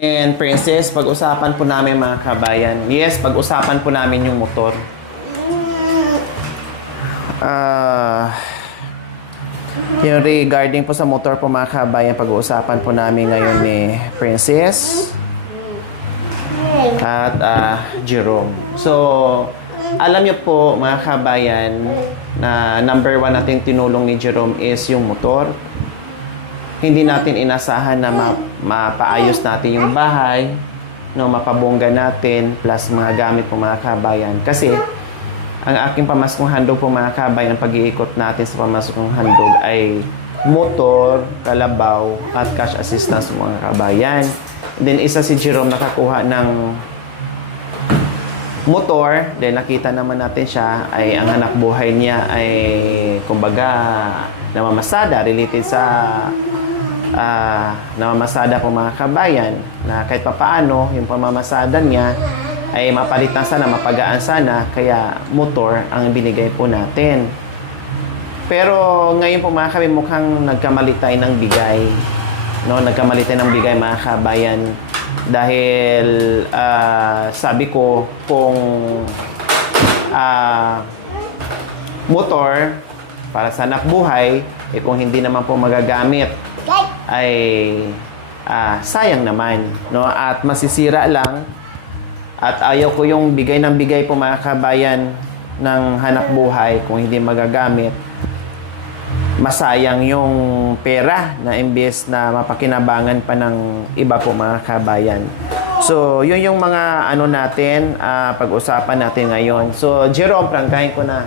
And Princess, pag-usapan po namin mga kabayan. Yes, pag-usapan po namin yung motor. Yung regarding po sa motor po mga kabayan, pag-uusapan po namin ngayon ni Princess at Jerome. So, alam niyo po mga kabayan na number one nating tinulong ni Jerome is yung motor. Hindi natin inasahan na mapaayos natin yung bahay, no, mapabongga natin, plus mga gamit po mga kabayan. Kasi, ang aking pamaskong handog po mga kabayan, ang pag-iikot natin sa pamaskong handog ay motor, kalabaw, at cash assistance mga kabayan. Then, isa si Jerome nakakuha ng motor. Then, nakita naman natin siya ay ang hanap buhay niya ay, kumbaga, namamasada related sa namamasada po mga kabayan na kahit papaano yung pamamasada niya ay mapalitan sana, mapagaan sana, kaya motor ang binigay po natin. Pero ngayon po mga kabayan, mukhang nagkamali tayo ng bigay, no? Nagkamali tayo ng bigay mga kabayan dahil sabi ko kung motor para sa anak buhay, kung hindi naman po magagamit ay sayang naman, no? At masisira lang. At ayaw ko yung bigay ng bigay po mga kabayan ng hanap buhay kung hindi magagamit. Masayang yung pera na imbes na mapakinabangan pa ng iba po mga kabayan. So, yun yung mga ano natin, pag-usapan natin ngayon. So, Jerome, prangkahin ko na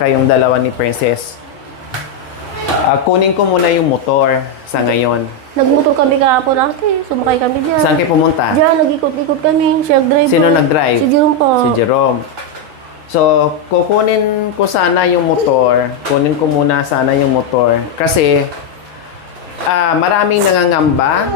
kayong dalawa ni Princess. Kunin ko muna yung motor sa ngayon. Nagmotor kami kahapon ate. Sumakay kami dyan. Saan kayo pumunta? Diyan, nag-ikot-ikot kami. Siya driver. Sino nag-drive? Si Jerome po. Si Jerome. So, kukunin ko sana yung motor. Kunin ko muna sana yung motor. Kasi, maraming nangangamba.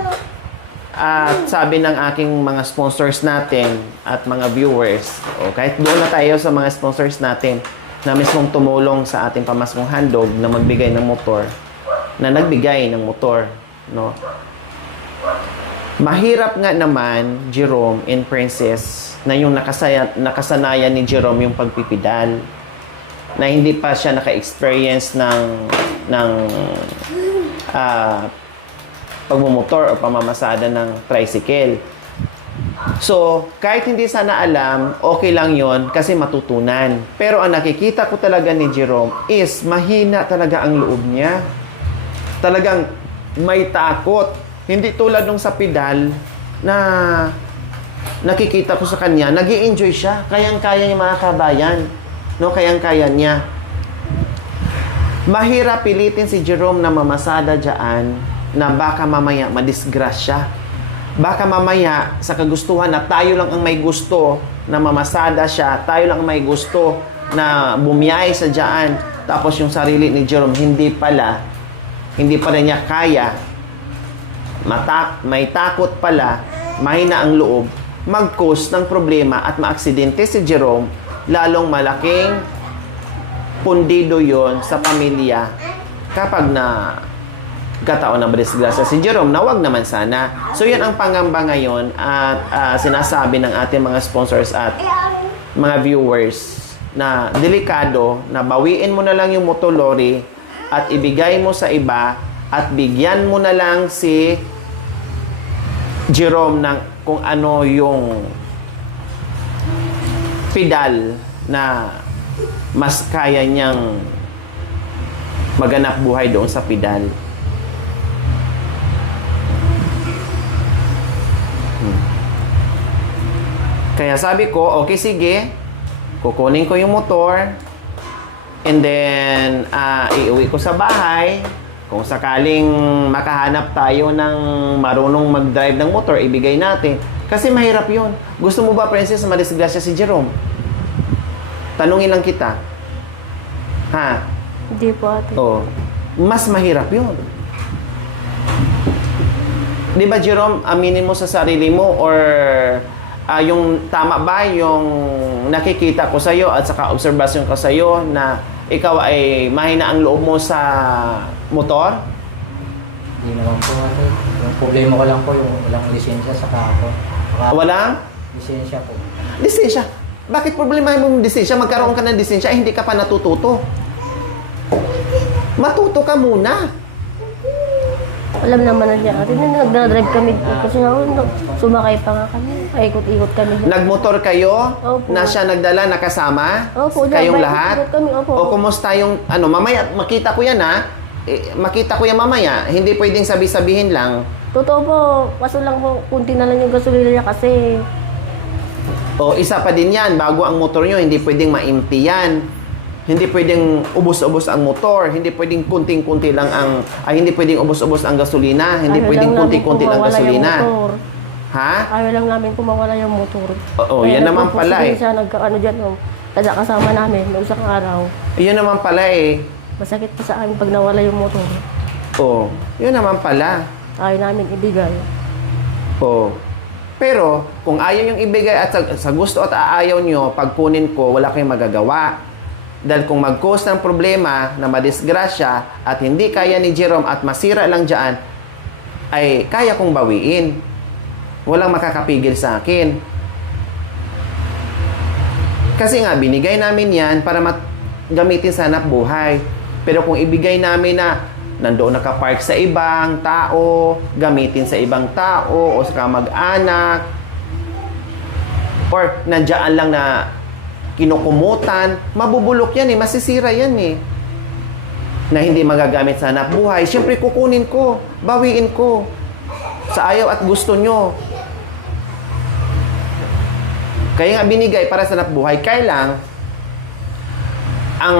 At sabi ng aking mga sponsors natin at mga viewers, kahit doon na tayo sa mga sponsors natin, na mismong tumulong sa ating pamaskong handog na magbigay ng motor, na nagbigay ng motor, no? Mahirap nga naman, Jerome and Princess, na yung nakasanayan ni Jerome yung pagpipidal, na hindi pa siya naka-experience ng pagmumotor o pamamasada ng tricycle. So, kahit hindi sana alam, okay lang yon kasi matutunan. Pero ang nakikita ko talaga ni Jerome is mahina talaga ang loob niya. Talagang may takot. Hindi tulad nung sa pedal na nakikita ko sa kanya, nag-i-enjoy siya. Kayang-kaya niya mga kabayan. No, kayang-kaya niya. Mahirap pilitin si Jerome na mamasada dyan na baka mamaya madisgrasya. Baka mamaya sa kagustuhan na tayo lang ang may gusto na mamasada siya, tayo lang ang may gusto na bumiyay sa dyan, tapos yung sarili ni Jerome hindi pala niya kaya, may takot pala, mahina ang loob, mag-cause ng problema at maaksidente si Jerome, lalong malaking pundido yon sa pamilya kapag na kataon na disgrasya si Jerome, na wag naman sana. So, yan ang pangamba ngayon at sinasabi ng ating mga sponsors at mga viewers na delikado na bawiin mo na lang yung motolori at ibigay mo sa iba at bigyan mo na lang si Jerome ng kung ano yung pedal na mas kaya niyang maganap buhay doon sa pedal. Kaya sabi ko, okay, sige, kukunin ko yung motor, and then, iuwi ko sa bahay. Kung sakaling makahanap tayo ng marunong mag-drive ng motor, ibigay natin. Kasi mahirap yun. Gusto mo ba, Princess, madisgrasya si Jerome? Tanungin lang kita. Ha? Hindi po ate. Oh, mas mahirap yun. Di ba, Jerome, aminin mo sa sarili mo or yung tama ba yung nakikita ko sa'yo at saka obserbasyon ko sa'yo na ikaw ay mahina ang loob mo sa motor? Hindi naman po ate. Yung problema ko lang po yung walang lisensya sa ako. Walang Lisensya po. lisensya. Bakit problema mo yung lisensya? Magkaroon ka ng lisensya, hindi ka pa natututo. Matuto ka muna. Alam naman na niya ate, na nagdadrive kami. Kasi sumakay pa nga kami. Paikot-ikot kami dyan. Nagmotor kayo, Opo. na siya nagdala, nakasama, Opo, kayong dyan, lahat. paikot kami, opo. O kumusta yung, mamaya, makita ko yan ha. Makita ko yan mamaya. Hindi pwedeng sabi-sabihin lang. Totoo po, kaso lang po, kunti na lang yung gasolina niya kasi O isa pa din yan, bago ang motor nyo, hindi pwedeng ma-empty yan. Hindi pwedeng ubos-ubos ang motor. Hindi pwedeng kunting-kunti lang hindi pwedeng ubos-ubos ang gasolina. Hindi ayaw pwedeng lang namin kunti-kunti lang mawala yung gasolina. motor. Ha? Ayaw lang namin kung mawala yung motor. Oo, yan naman pala eh. Siya nagkaano dyan, kada kasama namin noong isang araw. Yun naman pala eh. Masakit pa sa amin pag nawala yung motor. Oo, yun naman pala. Ayaw namin ibigay. Oo. Pero, kung ayaw yung ibigay at sa gusto at aayaw nyo, pag kunin ko, wala kayong magagawa. Dahil kung mag-cause ng problema na madisgrasya at hindi kaya ni Jerome at masira lang dyan, ay kaya kong bawiin. Walang makakapigil sa akin. Kasi nga, binigay namin yan para gamitin sa hanap buhay. Pero kung ibigay namin na nandoon nakapark sa ibang tao, gamitin sa ibang tao o sa kamag-anak, or nandiyan lang na kinukumutan, mabubulok yan eh, masisira yan eh. Na hindi magagamit sa hanap buhay. Siyempre kukunin ko, bawiin ko. Sa ayaw at gusto nyo. Kaya nga binigay para sa hanap buhay. Kaya lang, ang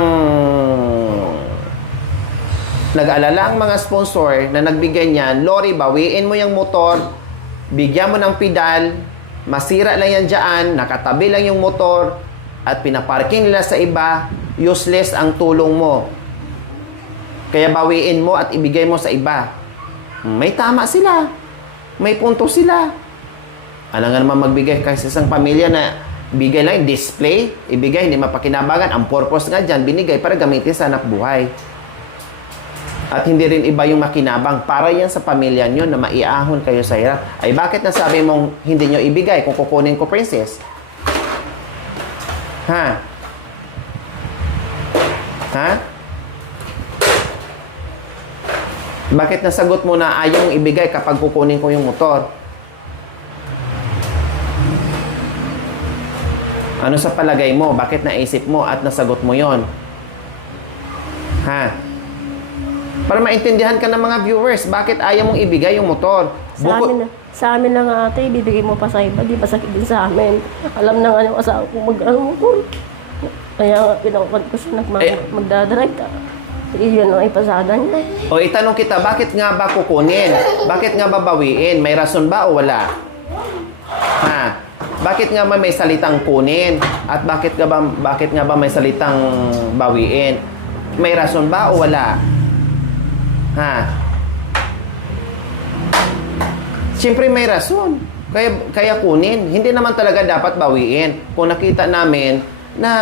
nag-alala ang mga sponsor na nagbigay niyan, Lori, bawiin mo yung motor, bigyan mo ng pedal, masira lang yan dyan, nakatabi lang yung motor, at pinaparking nila sa iba, useless ang tulong mo. Kaya bawiin mo at ibigay mo sa iba. May tama sila. May punto sila. Alam nga naman magbigay kasi sa isang pamilya na bigay lang display, ibigay, hindi mapakinabangan. Ang purpose nga dyan, binigay para gamitin sa anak buhay. At hindi rin iba yung makinabang. Para yan sa pamilya nyo na maiahon kayo sa hirap. Ay bakit nasabi mong hindi nyo ibigay kung kukunin ko, princess? Ha? Ha? Bakit nasagot mo na ayaw mong ibigay kapag kukunin ko yung motor? Ano sa palagay mo? Bakit naisip mo at nasagot mo yon? Ha? Para maintindihan ka ng mga viewers, bakit ayaw mong ibigay yung motor? Sa amin na nga ate, ibibigay mo pa sa iba, di ba sakit din sa amin. Alam na nga yung asawa ko motor. Kaya nga pinakukan ko siya magdadrive ka. Iyon ang ipasada niya. O itanong kita, bakit nga ba kukunin? Bakit nga ba bawiin? May rason ba o wala? Ha? Bakit nga ba may salitang kunin? At bakit nga ba may salitang bawiin? May rason ba o wala? Ha? Siyempre may rason. Kaya kunin. Hindi naman talaga dapat bawiin. Kung nakita namin na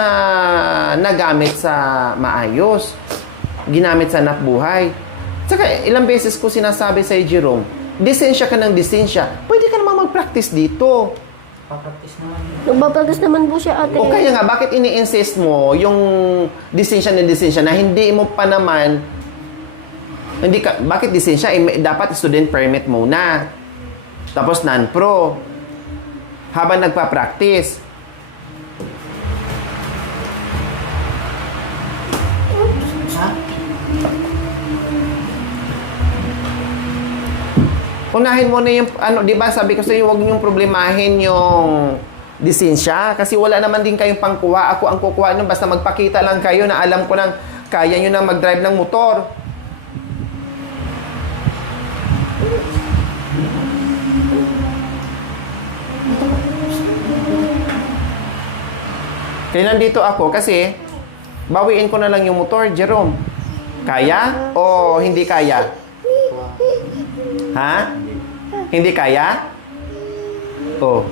nagamit sa maayos, ginamit sa anak buhay. Saka ilang beses ko sinasabi sa Jerome, disensya ka ng disensya. Pwede ka naman mag-practice dito. Papractice naman. Nagbapractice naman po siya ate. O kaya nga, bakit ini-insist mo yung disensya ng disensya na hindi mo pa naman, bakit disensya? Dapat student permit muna. Tapos non-pro. Habang nagpa-practice. Ha? Unahin mo na yung, di ba sabi ko sa iyo, huwag niyong problemahin yung lisensya kasi wala naman din kayong pangkuha. Ako ang kukuha nyo, basta magpakita lang kayo na alam ko nang kaya nyo nang mag-drive ng motor. Kaya nandito ako kasi bawiin ko na lang yung motor, Jerome. Kaya o hindi kaya? Ha? Hindi kaya? Oh.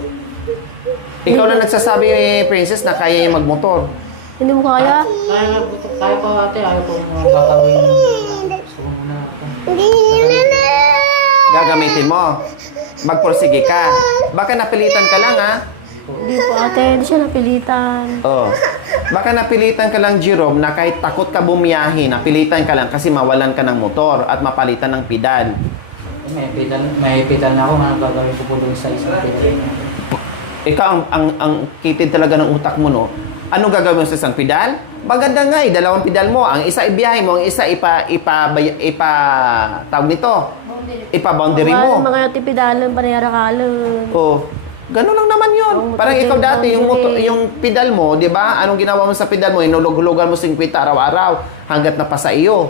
Ikaw na nagsasabi, Princess, na kaya yung magmotor. Hindi mo kaya? Kaya pa ate, ayaw ko gagawin. Gusto ko muna ako. Gagamitin mo. Magpursige ka. Baka napilitan ka lang, ha? Hindi po ate, hindi siya napilitan. Oh. Baka napilitan ka lang, Jerome, na kahit takot ka bumiyahe, napilitan ka lang kasi mawalan ka ng motor at mapalitan ng pedal. May pedal na ako nga gagawin ko po doon sa isang pedal. Ikaw ang kitid talaga ng utak mo, no? Anong gagawin mo sa isang pedal? Maganda nga eh, dalawang pedal mo. Ang isa ibiyahe mo, ang isa tawag nito, ipa-boundary mo. Mga ate pedalan, panayarakalan. Oh, ganun lang naman yun. Yung Parang motor ikaw din, dati, boundary. yung pedal mo, di ba? Anong ginawa mo sa pedal mo? Inulog-hulugan mo 50 araw-araw hanggat napasa iyo.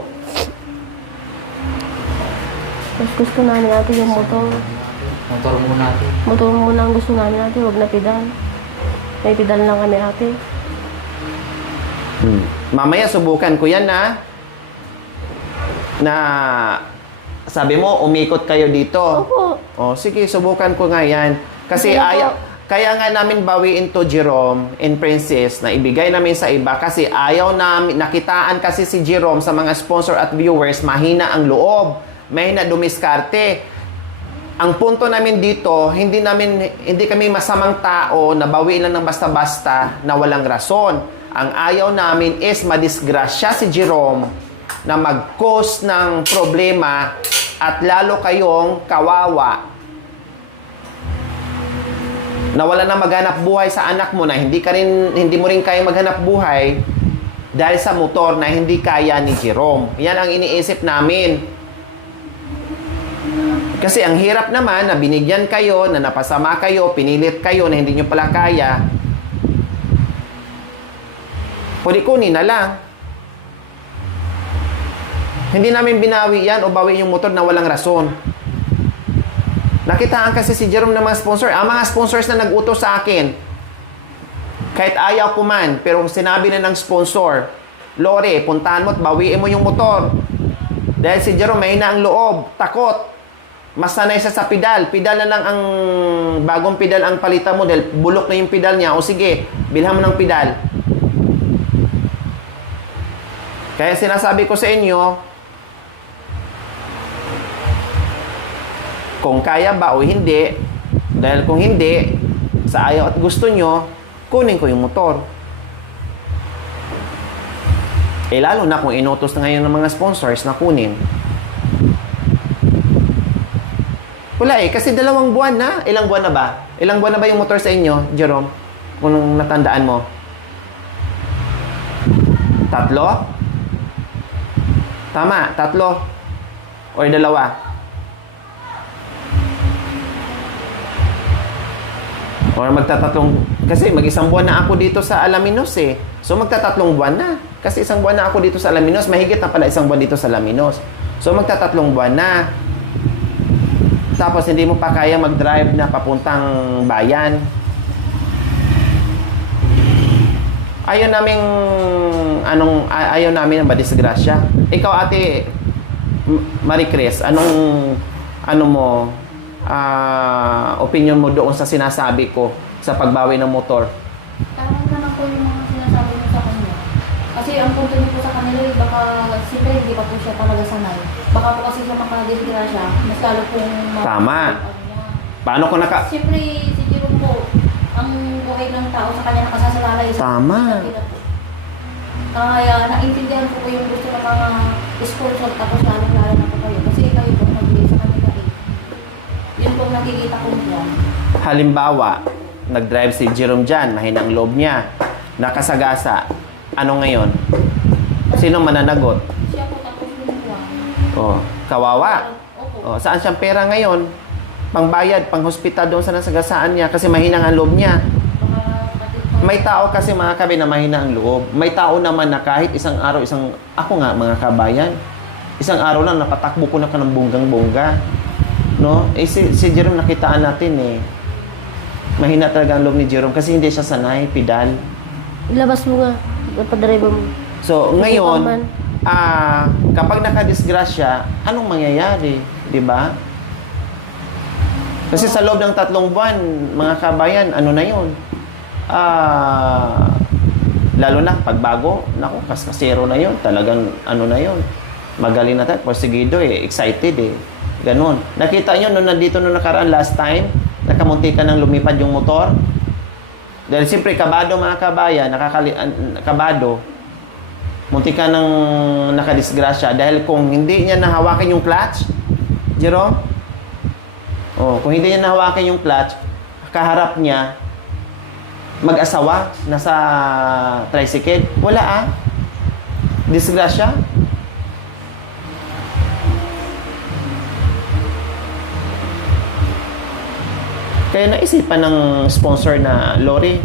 Mas gusto namin natin yung motor. Motor muna ate. Motor muna ang gusto namin natin, huwag na pedal. May pedal lang kami ate. Mamaya subukan ko yan na sabi mo, umikot kayo dito. Opo. Oh, sige, subukan ko nga yan. Kasi Sige po. kaya nga namin bawiin to, Jerome and Princess, na ibigay namin sa iba kasi ayaw namin, nakitaan kasi si Jerome sa mga sponsor at viewers, mahina ang loob, mahina dumiskarte. Ang punto namin dito, hindi kami masamang tao na bawiin lang ng basta-basta na walang rason. Ang ayaw namin is madisgrasya si Jerome na mag-cause ng problema at lalo kayong kawawa. Na wala na maghanap buhay sa anak mo na hindi mo rin kaya maghanap buhay dahil sa motor na hindi kaya ni Jerome. Yan ang iniisip namin. Kasi ang hirap naman na binigyan kayo, na napasama kayo, pinilit kayo na hindi nyo pala kaya. Kunin na lang. Hindi namin binawi yan o bawi yung motor na walang rason. Nakitaan kasi si Jerome ng mga sponsor. Ang mga sponsors na nag-utos sa akin, kahit ayaw ko man, pero sinabi na ng sponsor, Lore, puntahan mo at bawiin mo yung motor. Dahil si Jerome may na ang loob, takot. Mas sanay siya sa pedal. Pedal na lang ang bagong pedal ang palitan mo dahil bulok na yung pedal niya. O sige, bilhan mo ng pedal. Kaya sinasabi ko sa inyo, kung kaya ba o hindi, dahil kung hindi, sa ayaw at gusto nyo, kunin ko yung motor. Eh lalo na kung inutos na ngayon ng mga sponsors na kunin. Wala eh, kasi 2 buwan na. Ilang buwan na ba? Ilang buwan na ba yung motor sa inyo, Jerome? Kung natandaan mo? 3? Tama, 3. Or 2. Or magtatatlong, kasi mag-1 buwan na ako dito sa Alaminos eh. So magta3 buwan na. Kasi 1 buwan na ako dito sa Alaminos. Mahigit na pala 1 buwan dito sa Alaminos. So magta3 buwan na. Tapos hindi mo pa kaya mag-drive na papuntang bayan. Ayaw namin ang madisgrasya. Ikaw, Ate Marie Chris, opinion mo doon sa sinasabi ko sa pagbawi ng motor? Tama naman po yung mga sinasabi mo sa kanya. Kasi ang punto niyo po sa kanila, baka siyempre hindi pa po siya talaga sanay. Baka po kasi siya makadisgrasya, mas lalo pong Tama. Paano ko Siyempre, si Jerome po, ang buhay ng tao sa kanya nakasasalalay sa Tama. kanila po. Kaya naintindihan ko yung gusto ng mga sponsor, tapos lalo-lalo na po kayo. Kasi kayo po nagbigay sa kanila eh. Yun po nakikita ko dyan. Halimbawa, nag-drive si Jerome dyan, mahinang loob niya, nakasagasa. Ano ngayon? Sino mananagot? Siya po tapos yung buwan. Oh, kawawa. Opo. Oh, saan siyang pera ngayon? Pangbayad, pang-hospital doon sa nasagasaan niya kasi mahinang ang loob niya. May tao kasi mga kabi na mahina ang loob. May tao naman na kahit isang araw, ako nga mga kabayan, isang araw lang napatakbo ko na ka ng bonggang-bongga. No? Eh si Jerome nakitaan natin eh. Mahina talaga ang loob ni Jerome kasi hindi siya sanay, pedal. Ilabas mo nga, papadrive mo. So, ngayon, Hindi kapag nakadisgrasya, anong mangyayari? Di ba? Kasi sa loob ng 3 buwan, mga kabayan, ano na yun? Lalo na pagbago, naku, kaskasero na yun. Talagang ano na yun. Magaling na tayo, porsigido eh, excited eh. Ganun. Nakita nyo nung nandito nung nakaraan last time, nakamunti ka ng lumipad yung motor? Dahil siyempre, kabado mga kabayan, kabado, munti ka ng nakadisgrasya. Dahil kung hindi niya nahawakan yung clutch, Jerome, kung hindi niya nahawakan yung clutch, kaharap niya, mag-asawa, nasa tricycle, wala disgrasya. Kaya naisipan ng sponsor na, Lori,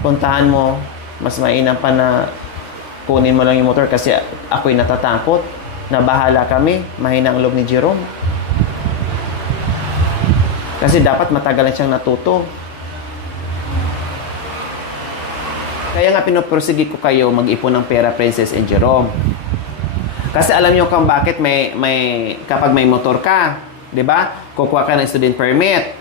puntahan mo, mas mainam pa na kunin mo lang yung motor kasi ako'y natatakot. Na bahala kami, mahina ang loob ni Jerome. Kasi dapat matagalan siyang natuto. Kaya nga pinoprosigit ko kayo mag-ipon ng pera, Princess and Jerome. Kasi alam niyo kung bakit kapag may motor ka, 'di ba? Kukuha ka ng student permit.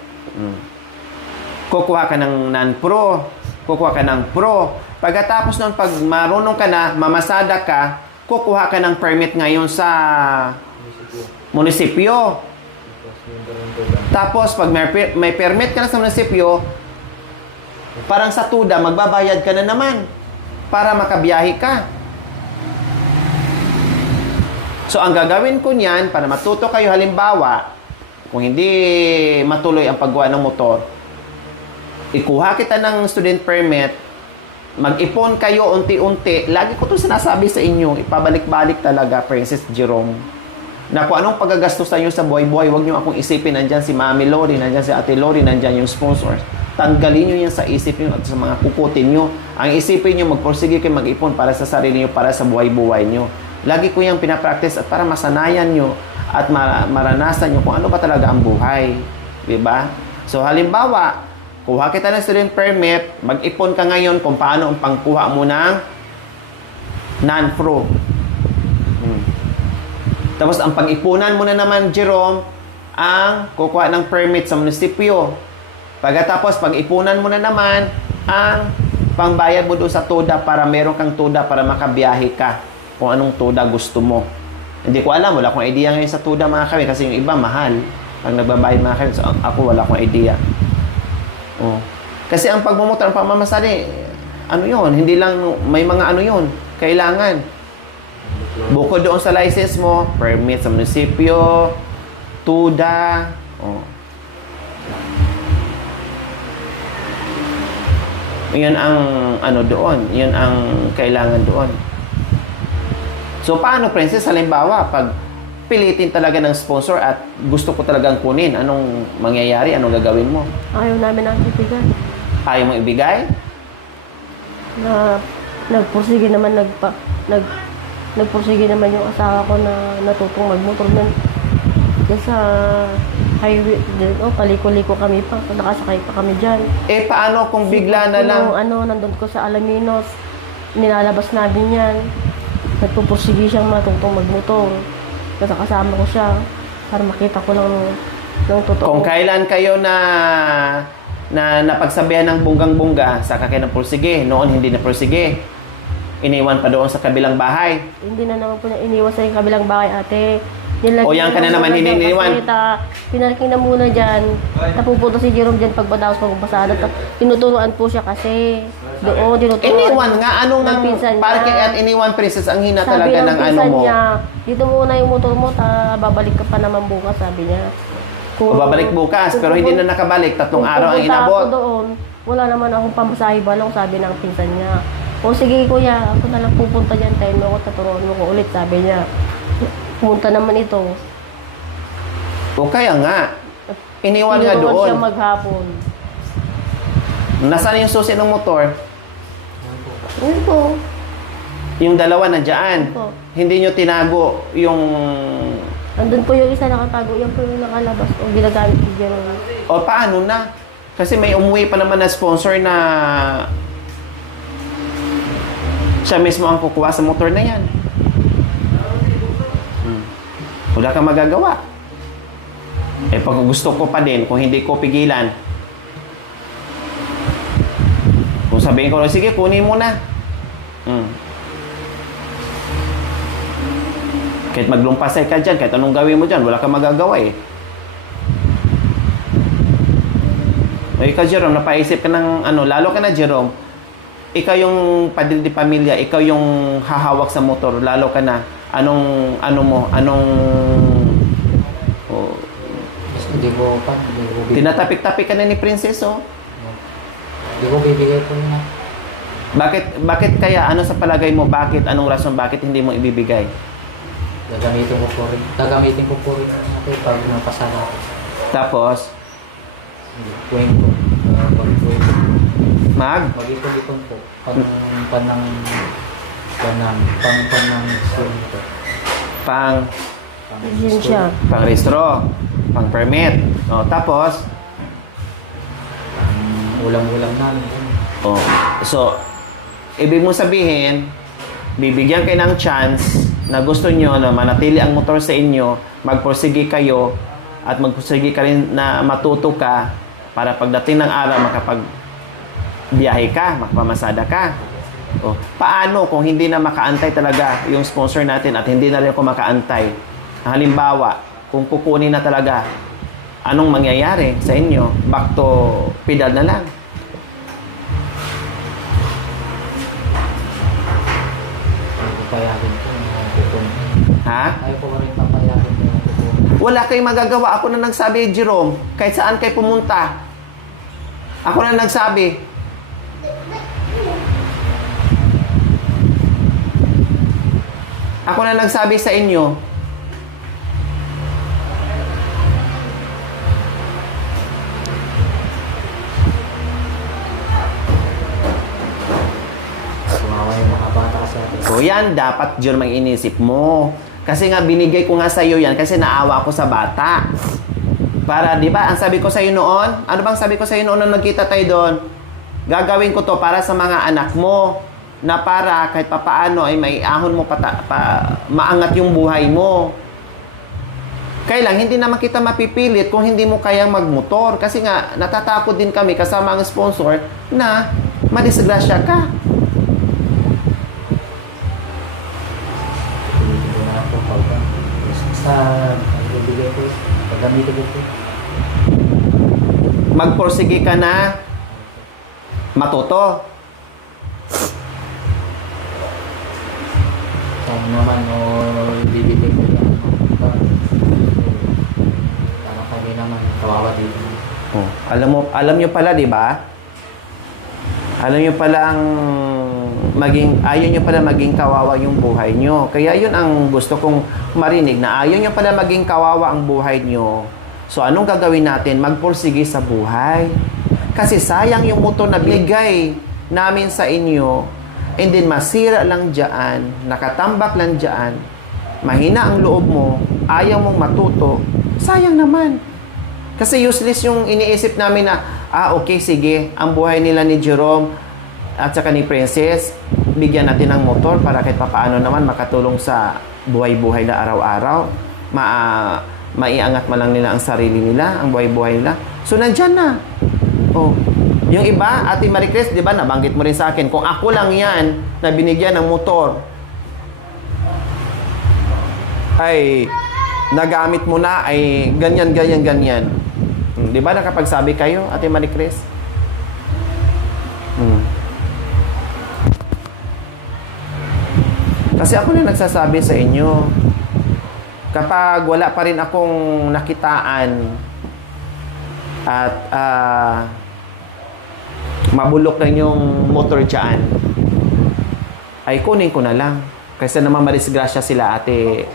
Kukuha ka ng non-pro, kukuha ka ng pro. Pagkatapos nun, pag marunong ka na, mamasada ka, kukuha ka ng permit ngayon sa munisipyo. Tapos, pag may permit ka na sa munisipyo, parang sa tuda, magbabayad ka na naman para makabiyahe ka. So, ang gagawin ko niyan, para matuto kayo, halimbawa, kung hindi matuloy ang paggawa ng motor, ikuha kita ng student permit, mag-ipon kayo unti-unti. Lagi ko ito sinasabi sa inyo, ipabalik-balik talaga, Princess Jerome, na kung anong pagagastusan nyo sa buhay-buhay, huwag nyo akong isipin, nandyan si Mami Lori, nandyan si Ate Lori, nandyan yung sponsors. Tanggalin nyo yan sa isip nyo at sa mga kukutin nyo. Ang isipin nyo, magporsige kayo mag-ipon para sa sarili nyo, para sa buhay-buhay nyo. Lagi ko yung pinapractice at para masanayan nyo at maranasan nyo kung ano ba talaga ang buhay. Diba? So, halimbawa, kuha kita ng student permit, mag-ipon ka ngayon kung paano ang pangkuha mo ng non-pro. Tapos, ang pag-ipunan mo na naman, Jerome, ang kukuha ng permit sa munisipyo. Pagkatapos, pag-ipunan mo na naman ang pangbayad mo doon sa tuda para meron kang tuda para makabiyahe ka kung anong tuda gusto mo. Hindi ko alam, wala akong idea ngayon sa tuda mga kami kasi yung iba mahal. Pag nagbabayad mga kami, so ako wala akong idea. Kasi ang pagmumotor, ang pamamasali, ano yun, hindi lang, may mga ano yun, kailangan. Bukod doon sa license mo, permit sa munisipyo, tuda, yun ang ano doon, yun ang kailangan doon. So, paano, Princess? Halimbawa, pag pilitin talaga ng sponsor at gusto ko talagang kunin, anong mangyayari? Anong gagawin mo? Ayaw namin ang ibigay. Ayaw mo ibigay? Nagpursige naman, nagpursige naman yung asawa ko na natutong magmotor nun. Diyan sa highway, kaliko-liko kami pa, nakasakay pa kami dyan. Paano kung bigla na lang? Nandun ko sa Alaminos, nilalabas namin yan. Nagpupursige siyang matutong magmotor. Kasi kasama ko siya para makita ko lang ng totoo. Kung kailan kayo na napagsabihan ng bunggang-bungga, saka kayo napursige, noon hindi napursige. Iniwan pa doon sa kabilang bahay. Hindi na naman po na iniwan sa kabilang bahay, ate. O yan ka na naman, hindi iniwan. Pinarking na muna dyan. Napupunta si Jerome dyan pagbadaos pagbasada. Tinuturuan po siya kasi. Doon, tinuturuan. Iniwan nga, anong nang pinsan niya. parking at iniwan, Princess, ang hina Sabi talaga ng ng ano pinsan mo. niya, dito muna yung motor mo, babalik ka pa naman bukas, sabi niya. O babalik bukas, pero hindi na nakabalik. 3 araw ang pupunta inabot. ako doon, wala naman akong pamasahe balong, sabi ng pinsan niya. O sige kuya, ako na lang pupunta dyan, tayo mo ako, taturuan mo ko ulit, sabi niya. Pumunta naman ito. O kaya nga, iniwan nga Tinuruan siya doon. maghapon. Nasaan yung susi ng motor? Ayun po. Yung dalawa nandiyan. Opo. Hindi nyo tinago yung... Andun po yung isa nakatago, yan po yung nakalabas o ginagamit si Jerome. O paano na? Kasi may umuwi pa naman na sponsor na siya mismo ang kukuha sa motor na yan. Wala kang magagawa. Pag gusto ko pa din, kung hindi ko pigilan, kung sabihin ko, sige, kunin mo na. Kahit maglumpasay ka dyan, kahit anong gawin mo dyan, wala kang magagawa eh. O ikaw, Jerome, napaisip ka ng ano, lalo ka na, Jerome, ikaw yung padre de pamilya, ikaw yung hahawak sa motor, lalo ka na, anong oh, Hindi ko bibigay. tinatapik-tapik ka na ni Princess, oh. Hindi ko bibigay po yun. Bakit kaya, ano sa palagay mo, anong rason, bakit hindi mo ibibigay? Gagamitin ko po rin natin pag napasara ako. Tapos, Kwento. Pag-kwento. mag-ipon po. Panang school nito. pang Lisensya. restro, pang permit. O, tapos, Ulam-ulam namin. o, so, ibig mo sabihin, bibigyan kayo ng chance na gusto nyo na manatili ang motor sa inyo, magpursige kayo, at magpursige ka rin na matuto ka para pagdating ng araw makapagbiyahe ka, makapamasada ka. O, paano kung hindi na makaantay talaga yung sponsor natin at hindi na rin ako makaantay? Halimbawa, kung kukunin na talaga, anong mangyayari sa inyo? Back to pedal na lang. Ayaw ko payagin po. Ha? Ayaw ko rin papayagin po. Wala kayong magagawa. Ako na nagsabi, Jerome, kahit saan kayo pumunta. Ako na nagsabi. Ako na nagsabi sa inyo. Sumawa yung mga bata sa atin. So yan, dapat Jerome ang inisip mo. Kasi nga binigay ko nga sa iyo yan kasi naawa ako sa bata. Para, di ba, ang sabi ko sa iyo noon, ano bang sabi ko sa iyo noon nung nagkita tayo doon? Gagawin ko to para sa mga anak mo na para kahit papaano ay may ahon mo maangat yung buhay mo. Kailang hindi naman kita mapipilit kung hindi mo kayang magmotor kasi nga natatakot din kami kasama ang sponsor na madisgrasya ka. Hindi ko na po pagka. Sa nagbibigay ko, pagamitin ko po. Magporsige ka na matuto. Kung naman o bibigay ko lang. Para kami naman kawawa dito. Oh, alam niyo pala, 'di ba? Alam niyo pala ang ayaw niyo pala maging kawawa yung buhay niyo. Kaya 'yun ang gusto kong marinig na ayaw niyo pala maging kawawa ang buhay niyo. So anong gagawin natin? Magpursige sa buhay. Kasi sayang yung motor na bigay namin sa inyo and then masira lang diyan, nakatambak lang diyan. Mahina ang loob mo, ayaw mong matuto. Sayang naman. Kasi useless yung iniisip namin na, okay, sige, ang buhay nila ni Jerome at saka ni Princess, bigyan natin ng motor para kahit papaano naman makatulong sa buhay-buhay na araw-araw. Maiangat man lang nila ang sarili nila, ang buhay-buhay nila. So, nandyan na. Oh. Yung iba, Ate Marie Chris, di ba, nabanggit mo rin sa akin, kung ako lang yan na binigyan ng motor, ay nagamit mo na, ay ganyan. Di ba nakapagsabi kayo, Ate Marie Chris? Kasi ako na nagsasabi sa inyo, kapag wala pa rin akong nakitaan at mabulok na yung motor dyan, ay kunin ko na lang. Kasi naman madisgrasya sila Ate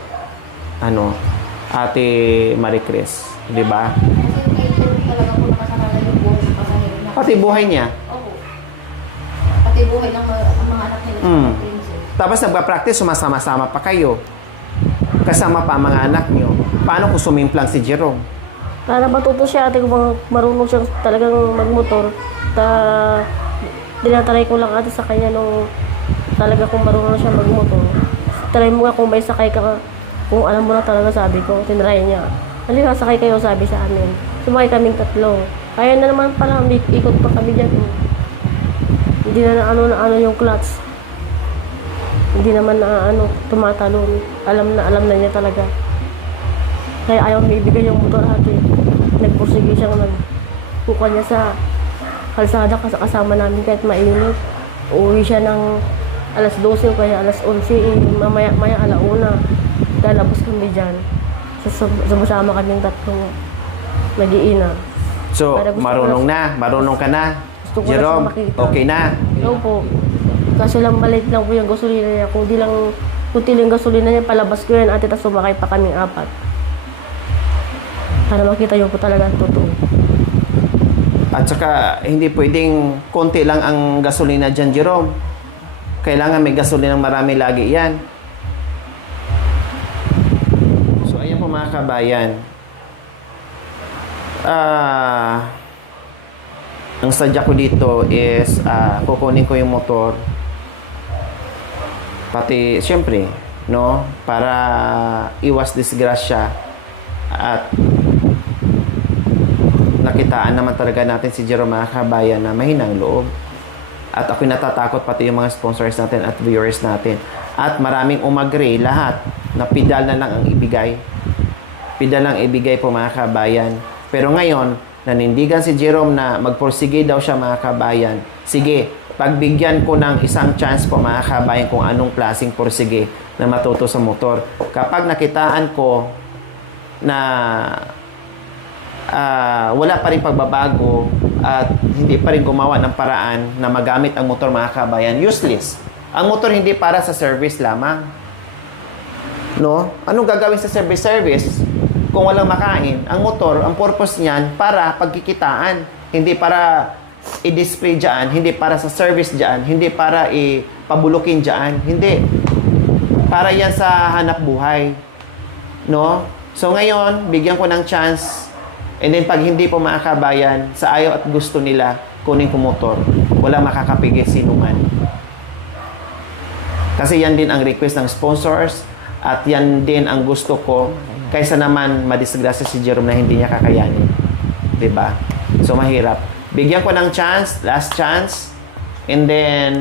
Marie Chris. Di ba? Kasi kayo talaga po nakasakala yung buhay ng pasahero na. Pati buhay niya. Opo. Pati buhay ng mga anak nila sa princess. Tapos nagpa-practice, sumasama-sama pa kayo. Kasama pa ang mga anak nyo. Paano kung sumimplang si Jerome? Para matuto siya ate kung marunong siyang talagang magmotor. Dinatry ko lang ate sa kanya nung talaga kung marunong siya magmotor. Try mo nga kung may sakay ka, kung alam mo na talaga sabi ko, tinry niya. Halika, sakay kayo sabi sa amin. Sumakay kaming tatlo. Kaya na naman pala, ikot pa kami dyan. Hindi na ano yung clutch. Hindi naman na tumatalon. Alam na niya talaga. Kaya ayaw may ibigay yung motor ate. Nagpursige siyang nagkukuha niya sa kalsada kasama namin kahit mainit. Uuwi siya ng alas 12 o kaya alas 11. Maya alauna. Lalabas kami dyan. Sumasama kaming tatlong mag-iina. So, Para gusto marunong ka na. Gusto ko na Jerome, siya makita. okay na. Oo po. Kaso lang maliit lang po yung gasolina niya. Kung di lang kunti lang yung gasolina niya, palabas ko yan ate, tapos sumakay pa kaming 4. Para makita yung po talaga ang totoo. At saka, hindi pwedeng konti lang ang gasolina dyan, Jerome. Kailangan may gasolina ng marami lagi yan. So, ayan po mga kabayan. Ang sadya ko dito is kukunin ko yung motor. Pati, syempre, no? Para iwas disgrasya at nakitaan naman talaga natin si Jerome mga kabayan na mahinang loob. At ako'y natatakot pati yung mga sponsors natin at viewers natin. At maraming umagri lahat na pedal na lang ang ibigay. Pedal lang ibigay po mga kabayan. Pero ngayon, nanindigan si Jerome na magpursige daw siya mga kabayan. Sige, pagbigyan ko ng isang chance po mga kabayan kung anong klaseng pursige na matuto sa motor. Kapag nakitaan ko na wala pa rin pagbabago at hindi pa rin gumawa ng paraan na magamit ang motor mga kabayan, useless. Ang motor hindi para sa service lamang. No? Anong gagawin sa service kung walang makain? Ang motor, ang purpose niyan para pagkikitaan, hindi para i-display dyan, hindi para sa service dyan, hindi para ipabulukin dyan, hindi. Para yan sa hanap buhay. No? So ngayon, bigyan ko ng chance. And then pag hindi po mga kabayan, sa ayaw at gusto nila, kunin ko motor. Wala makakapigil sino man. Kasi yan din ang request ng sponsors at yan din ang gusto ko kaysa naman madisgrasya si Jerome na hindi niya kakayanin. Diba? So mahirap. Bigyan ko ng chance, last chance, and then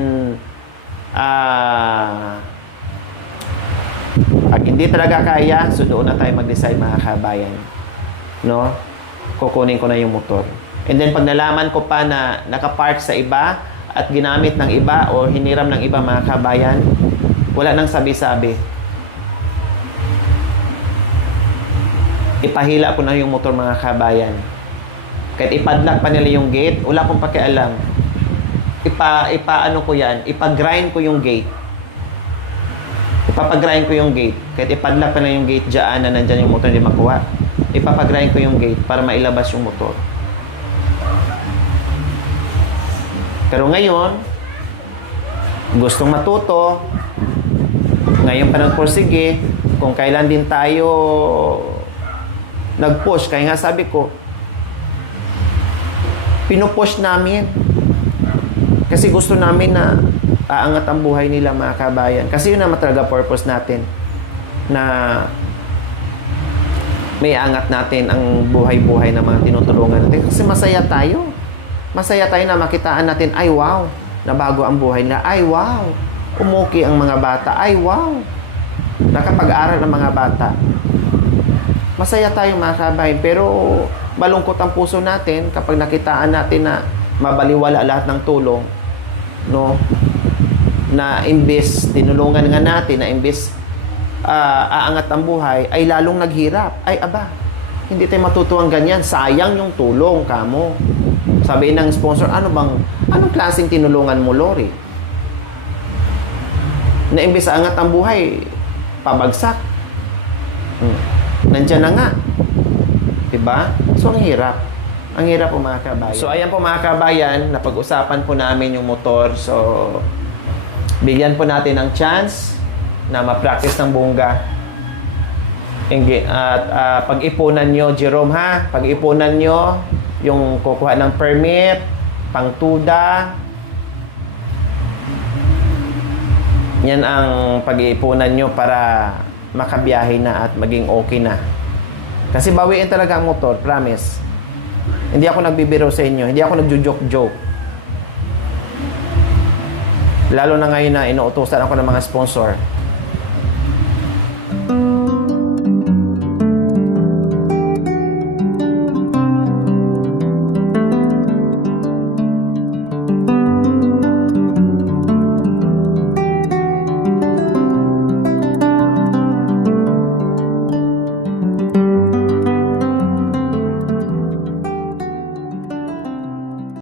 pag hindi talaga kaya, so doon na tayo mag-decide mga kabayan. No? Kukunin ko na yung motor. And then pag nalaman ko pa na nakapark sa iba at ginamit ng iba o hiniram ng iba mga kabayan, wala nang sabi-sabi. Ipahila ko na yung motor mga kabayan. Kahit ipadlock pa nila yung gate, wala akong pakialam. Ano ko yan, ipag-grind ko yung gate. Ipapag-grind ko yung gate. Kahit ipadlock pa na yung gate dyan na nandyan yung motor hindi makuha. Ipapag-grind ko yung gate para mailabas yung motor. Pero ngayon, gustong matuto, ngayon pa nagpursige, kung kailan din tayo nag-push, kaya nga sabi ko, pinupush namin. Kasi gusto namin na aangat ang buhay nila mga kabayan. Kasi yun naman talaga purpose natin na may angat natin ang buhay-buhay ng mga tinutulungan natin. Kasi masaya tayo. Masaya tayo na makitaan natin, ay wow, nabago ang buhay nila. Ay wow, umuki ang mga bata. Ay wow, nakapag-aral ang mga bata. Masaya tayo mga kabayan. Pero malungkot ang puso natin kapag nakitaan natin na mabaliwala lahat ng tulong, no? Na imbes tinulungan nga natin, na imbes aangat ang buhay, ay lalong naghirap. Ay aba, hindi tayo matutuwang ganyan. Sayang yung tulong kamo. Sabi ng sponsor, anong klaseng tinulungan mo, Lori? Na imbes aangat ang buhay, pabagsak. Nandiyan na nga. Diba? So, ang hirap. Ang hirap po mga kabayan. So, ayan po mga kabayan, napag-usapan po namin yung motor. So, bigyan po natin ng chance na ma-practice ng bongga. At pag-ipunan nyo, Jerome ha, pag-ipunan nyo yung kukuha ng permit, pangtuda. Yan ang pag-iipunan nyo para makabiyahe na at maging okay na. Kasi bawiin talaga ang motor, promise. Hindi ako nagbibiro sa inyo, hindi ako nagjo-joke-joke. Lalo na ngayon na inuutosan ako ng mga sponsor